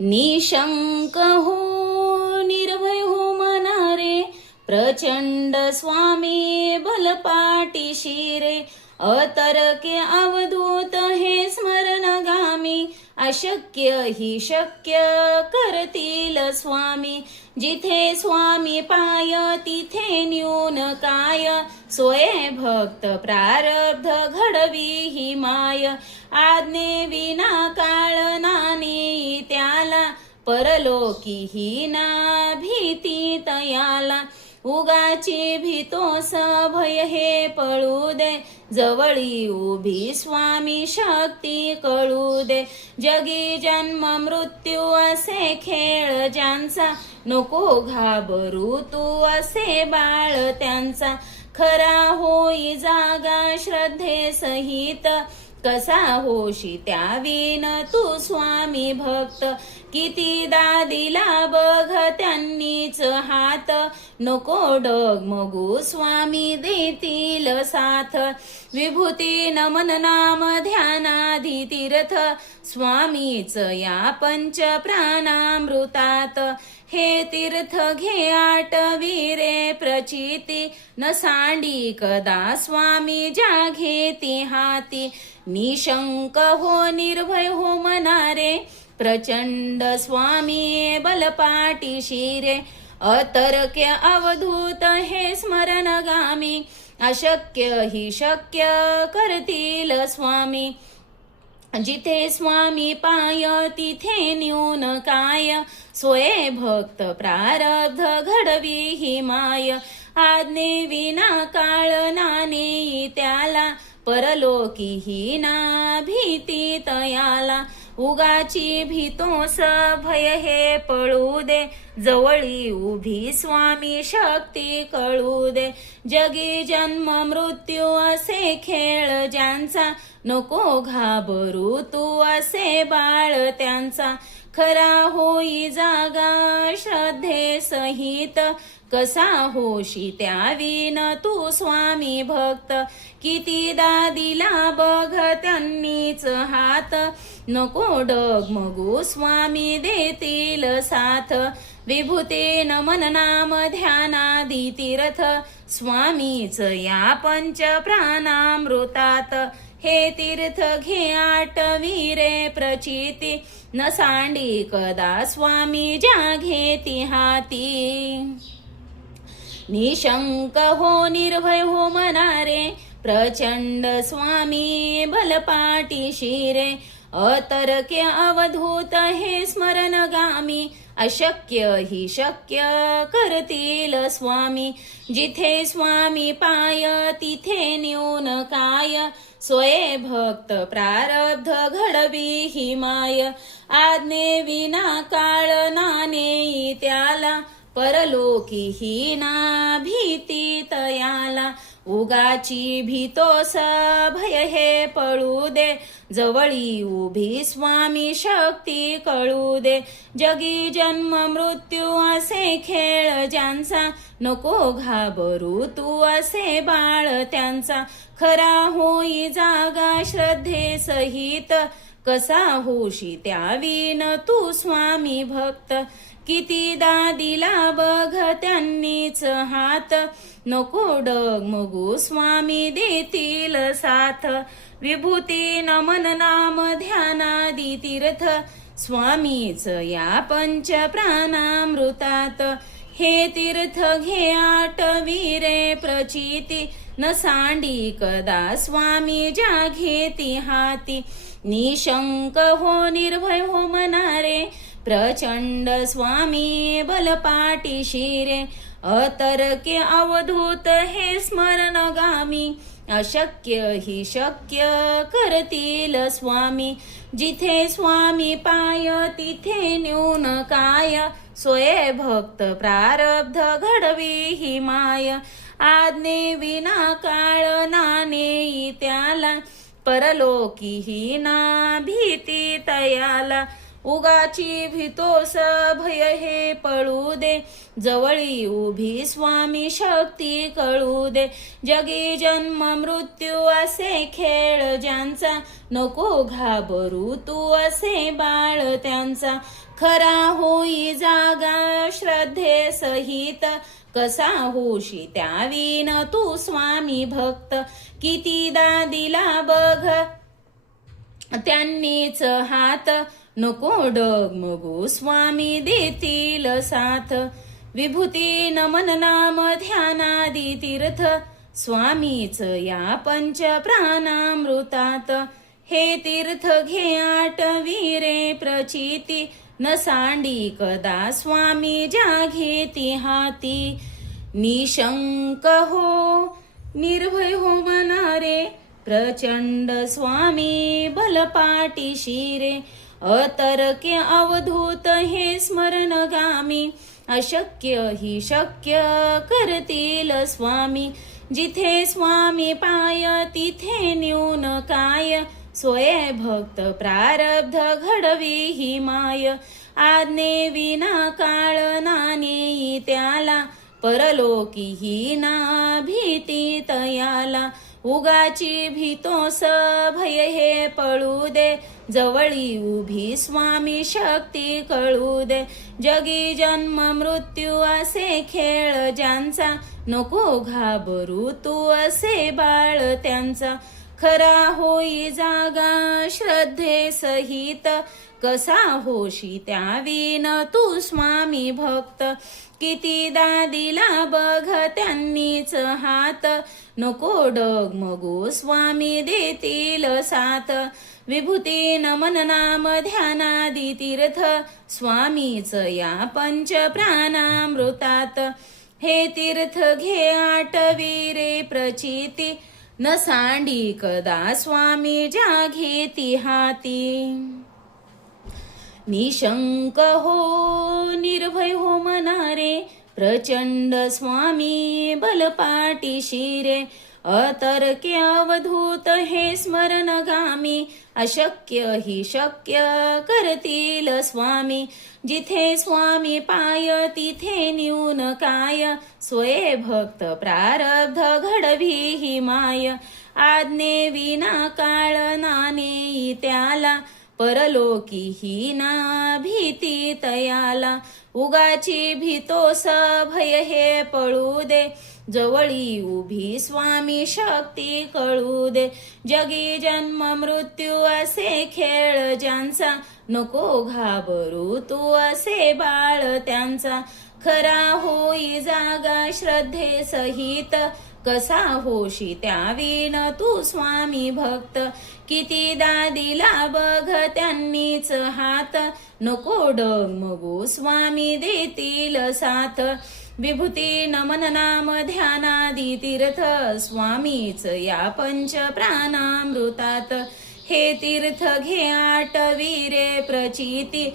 निशङ्क हो निर्भयहो मनरे प्रचण्ड स्वामी बलपाटि शिरे अतर्के अवधूत है स्मरणगामि अशक्य हि शक्य करतिल स्वामी जिथे स्वामी पाय तिथे काय स्वय भक्त प्रारब्ध घडवी हि माय आज्ञे विना काळ त्याला परलो की ही ना भीतीत याला उगाची भीतो सभय पळू दे जवळी उभी स्वामी शक्ती कळू दे जगी जन्म मृत्यू असे खेळ ज्यांचा नको घाबरू तू असे बाळ त्यांचा खरा होई जागा श्रद्धे सहित कसा होशी त्यावीन तू स्वामी भक्त किती दादीला बघ त्यांनीच हात नको डग मगो स्वामी देतील विभूती नमन नाम ध्यानाधी तीर्थ स्वामीच या पंच प्राणामृतात हे तीर्थ घे वीरे प्रचिती सांडी कदा स्वामी ज्या हाती तिहाती निशंक हो निर्भय हो मनारे प्रचण्ड स्वामी बलपाटी शिरे अतर्क्य अवधूत है गामी अशक्य हि शक्य करतील स्वामी जिथे स्वामी पाय तिथे काय स्वय भक्त प्रारब्ध घडवी हि माय विना आज्ञे काळ नाने त्याला परलोकी ना भीती तयाला उगाची भीतो हे पळू दे जवळी उभी स्वामी शक्ती कळू दे जगी जन्म मृत्यू असे खेळ ज्यांचा नको घाबरू तू असे बाळ त्यांचा खरा होई जागा श्रद्धे सहित कसा होषि विन तू स्वामी भक्त किती बघ त्यांनीच हात डग मगो स्वामी देतील साथ नाम मननामध्यानादिर्थ तीर्थ स्वामीच या पंच प्राणामृतात हे तीर्थ घे वीरे प्रचिती न सांडी कदा स्वामी जा घेति हाती। निशङ्क हो निर्भय हो मनारे प्रचण्ड स्वामी बलपाटी शिरे अतर्क्य अवधूत हे स्मरण गामि अशक्य हि शक्य करतील स्वामी जिथे स्वामी पाय तिथे काय, स्वय भक्त प्रारब्ध घडवी हि माय आज्ञे विना ना नाने त्याला परलोकी हिना ना भीतीत याला उगाची भीतो सभय पळू दे जवळी स्वामी शक्ती कळू दे जगी जन्म मृत्यू असे खेळ ज्यांचा नको घाबरू तू असे बाळ त्यांचा खरा होई जागा श्रद्धे सहित कसा होशी त्या विन तू स्वामी भक्त किती दा दिला बघ त्यांनीच हात नकोड मगू स्वामी देतील साथ नमन नाम ध्याना तीर्थ, स्वामीच या पंच विभूती प्राणामृतात हे तीर्थ घे आट वीरे प्रचिती सांडी कदा स्वामी जा घेती हाती निशंक हो निर्भय हो मनारे प्रचण्ड स्वामी बलपाटी शिरे अतर्के अवधूत हे स्मरनगामि अशक्य हि शक्य करतील स्वामी जिथे स्वामी पाय तिथे न्यूनकाय भक्त प्रारब्ध घडवी हि माय ना काळ नाने त्याला परलोकी ना भीती तयाला उगाची भितो सभय पळू दे जवळी उभी स्वामी शक्ती कळू दे जगी जन्म मृत्यू असे खेळ ज्यांचा नको घाबरू तू असे बाळ त्यांचा खरा होई जागा श्रद्धे सहित कसा होशी त्या विन तू स्वामी भक्त किती दा दिला बघ त्यांनीच हात नको डग नाम स्वामी देतील साथ नमन नाम तिर्थ स्वामीच या पंच प्राणामृतात हे तीर्थ घे प्रचिती सांडी कदा स्वामी जा घेती हाती निशंक हो निर्भय हो मनारे प्रचंड स्वामी बलपाटी शिरे अतर्क्य अवधूत हे स्मरण गामि अशक्य हि शक्य करतील स्वामी जिथे स्वामी पाय तिथे न्यून काय स्वय भक्त प्रारब्ध घडवी हि माय आना त्याला परलोकी ना भीती तयाला उगाची भीतो हे पळू दे जवळी उभी स्वामी शक्ती कळू दे जगी जन्म मृत्यू असे खेळ ज्यांचा नको घाबरू तू असे बाळ त्यांचा खरा होई जागा श्रद्धे सहित कसा होशी त्या विन तु स्वामी भक्त किती बघ त्यांनीच हात नको मगो स्वामी देतील विभूती नमन न ध्यानादी तीर्थ स्वामीच या प्राणामृतात हे तीर्थ घे आरे प्रचिती न सांडी कदा स्वामी जा हाती निशङ्क हो निर्भय हो मनारे प्रचण्ड स्वामी बलपाठि शिरे अतर्के अवधूत हे स्मरनगामि अशक्य हि शक्य करतील स्वामी जिथे स्वामी पाय तिथे न्यूनकाय स्वय भक्त प्रारब्ध ही माय विना नाने त्याला परलोकी ही ना भीती तयाला, उगाची भीतो सभय पळू दे जवळी उभी स्वामी शक्ती कळू दे जगी जन्म मृत्यू असे खेळ ज्यांचा नको घाबरू तू असे बाळ त्यांचा खरा होई जागा श्रद्धे सहित कसा होशी त्या तू स्वामी भक्त किती दादीला बघ त्यांनीच हात नको मगो स्वामी देतील साथ विभूती नमन नाम नमननाम तीर्थ स्वामीच या पंच प्राणामृतात हे तीर्थ घे आटवीरे प्रचिती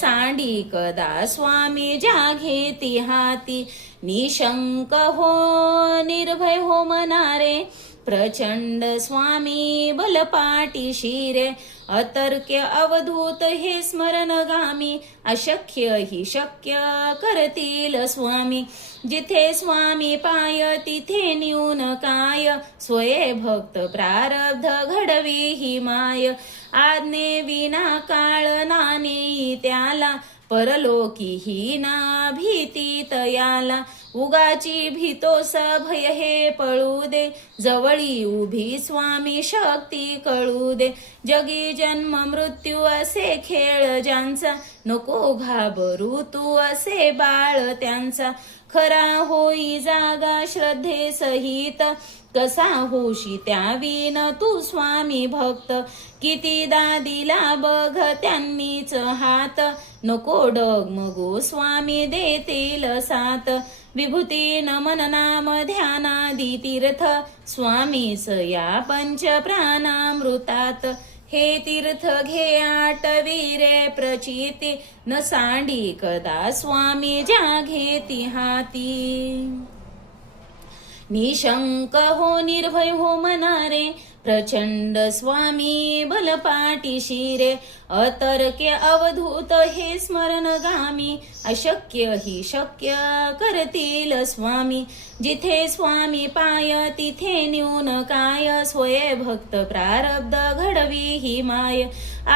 सांडी कदा स्वामी जा घेती हाती निशंक हो निर्भय हो मनारे प्रचंड स्वामी बलपाटी शिरे अतर्क्य अवधूत हे गामी अशक्य ही शक्य करतील स्वामी जिथे स्वामी पाय तिथे काय स्वय भक्त प्रारब्ध घडवी हि माय आज्ञना नी त्याला परलोकी ना भीती तयाला उगाची भीतो हे पळू दे जवळी उभी स्वामी शक्ती कळू दे जगी जन्म मृत्यू असे खेळ ज्यांचा नको घाबरू तू असे बाळ त्यांचा खरा होई जागा श्रद्धे सहित कसा होशी त्या विन तू स्वामी भक्त किती दादीला बघ त्यांनीच हात नको डग मगो स्वामी देतील सात नमन नाम ध्यानादी तीर्थ स्वामी सया पंच प्राणामृतात हे तीर्थ घे वीरे प्रचिती सांडी कदा स्वामी जा घेती निशंक हो निर्भय हो मनारे प्रचण्ड स्वामी बलपाटी शिरे अतर्क्य अवधूत हे स्मरण गामी अशक्य हि शक्य करतील स्वामी जिथे स्वामी पाय तिथे न्यून काय स्वये भक्त प्रारब्ध घडवी हि माय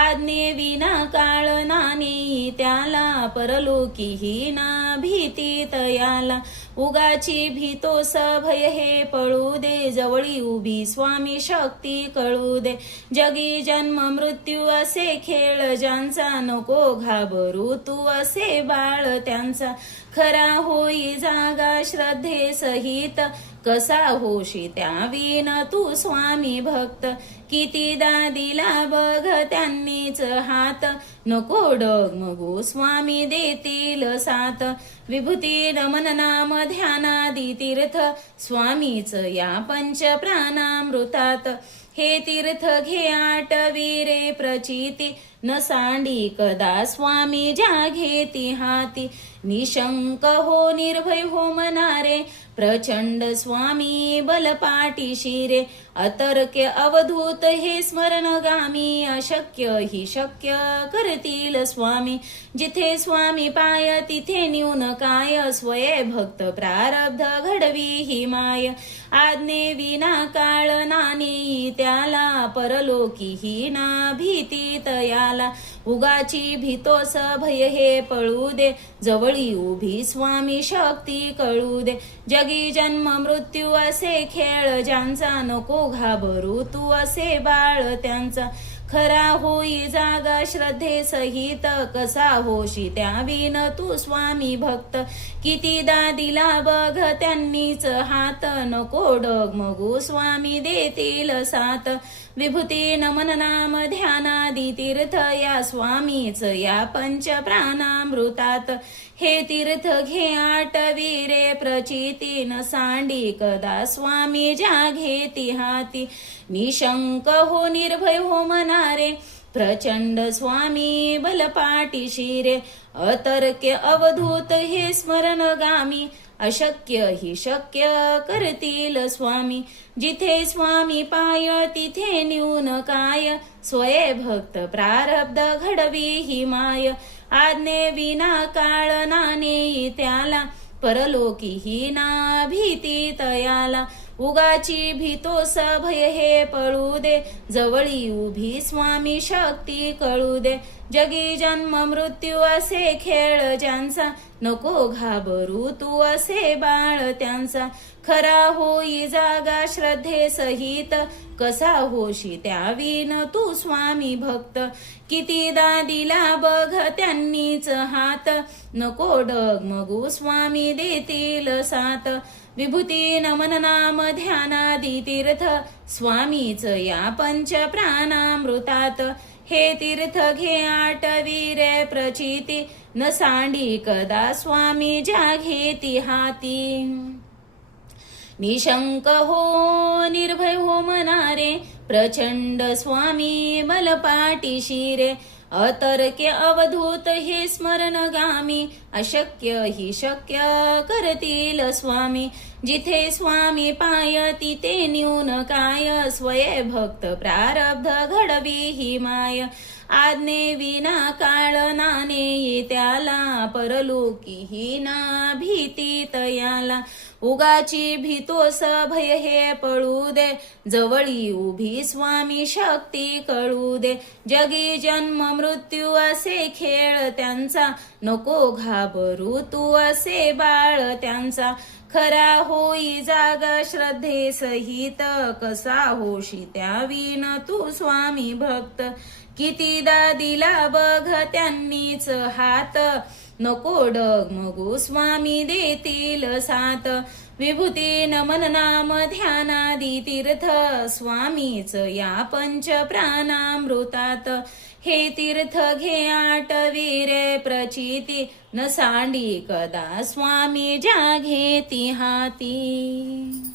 आज्ञे विना काळ नानी त्याला परलोकी ही ना भीती तयाला उगाची भीतो स भय हे पळू जवळी उभी स्वामी शक्ती कळू दे जगी जन्म मृत्यू असे खेळ ज्यांचा नको तू असे बाळ त्यांचा खरा होई जागा श्रद्धे सहित कसा होशी त्या विन तू स्वामी भक्त किती दादीला बघ त्यांनीच हात नको डगमगो स्वामी देतील सात विभूती नमन नाम ध्यानादी तीर्थ स्वामीच या पंच प्राणामृतात हे तीर्थ घे आट वीरे प्रचिती न कदा स्वामी जाघेति हाति निशङ्क हो निर्भय हो मनारे प्रचण्ड स्वामी बलपाटी शिरे अतर्क अवधूत हे स्मरण गामी अशक्य हि शक्य करतील स्वामी जिथे स्वामी पाय तिथे न्यून काय स्वये भक्त प्रारब्ध घडवी हि माय आज्ञे विना काळ नानी त्याला परलोकी हि ना भीती तया झाला उगाची भीतोस भय हे पळू दे जवळी उभी स्वामी शक्ती कळू दे जगी जन्म मृत्यू असे खेळ ज्यांचा नको घाबरू तू असे बाळ त्यांचा खरा होई जागा श्रद्धे सहित कसा होशी त्या विन तू स्वामी भक्त किती दा दिला बघ त्यांनीच हात नको डग मगू स्वामी देतील सात नमन नाम ध्यानादी तीर्थ या स्वामीच या पंच प्राणामृतात हे तीर्थ घे आटवीरे प्रचितीन सांडी कदा स्वामी ज्या हाती निशंक हो निर्भय हो मनारे प्रचंड स्वामी बलपाटी शिरे अतर्क अवधूत हे स्मरण गामी अशक्य ही शक्य हि करतील स्वामी जिथे स्वामी पाय तिथे न्यून काय स्वय भक्त प्रारब्ध घडवी हि माय विना ना नाने त्याला परलोकी हि भीती तयाला उगाची भीतो तो हे पळू दे जवळी उभी स्वामी शक्ती कळू दे जगी जन्म मृत्यू असे खेळ ज्यांचा नको घाबरू तू असे बाळ त्यांचा खरा होई जागा श्रद्धे सहित कसा होशी त्या विन तू स्वामी भक्त किती दा दिला बघ त्यांनीच हात नको ढग मग स्वामी देतील सात विभूति न मननामध्यानादितीर्थ स्वामी च या पञ्चप्राणामृतात् हे तीर्थ घे आटवीरे प्रचिति न साण्डि कदा स्वामी हाती। निशङ्क हो निर्भय हो मनारे प्रचण्ड स्वामी मलपाटिशिरे अतर्के अवधूत हि स्मरण अशक्य हि शक्य करतिल स्वामी जिथे स्वामी पायति ते न्यूनकाय स्वये भक्त प्रारब्ध घडवी हि माय आज्ञे विना काळ त्याला परलोकी ही ना भीतीत याला उगाची भीतो सभय हे हे पळू दे जवळी उभी स्वामी शक्ती कळू दे जगी जन्म मृत्यू असे खेळ त्यांचा नको घाबरू तू असे बाळ त्यांचा खरा होई जाग श्रद्धे सहित कसा होशी त्या विन तू स्वामी भक्त किती दा दिला बघ त्यांनीच हात नको डग मग स्वामी देतील सात विभूती नमन नाम ध्यानादी तीर्थ स्वामीच या पंच प्राणामृतात हे तीर्थ घे वीरे प्रचिती सांडी कदा स्वामी ज्या हाती।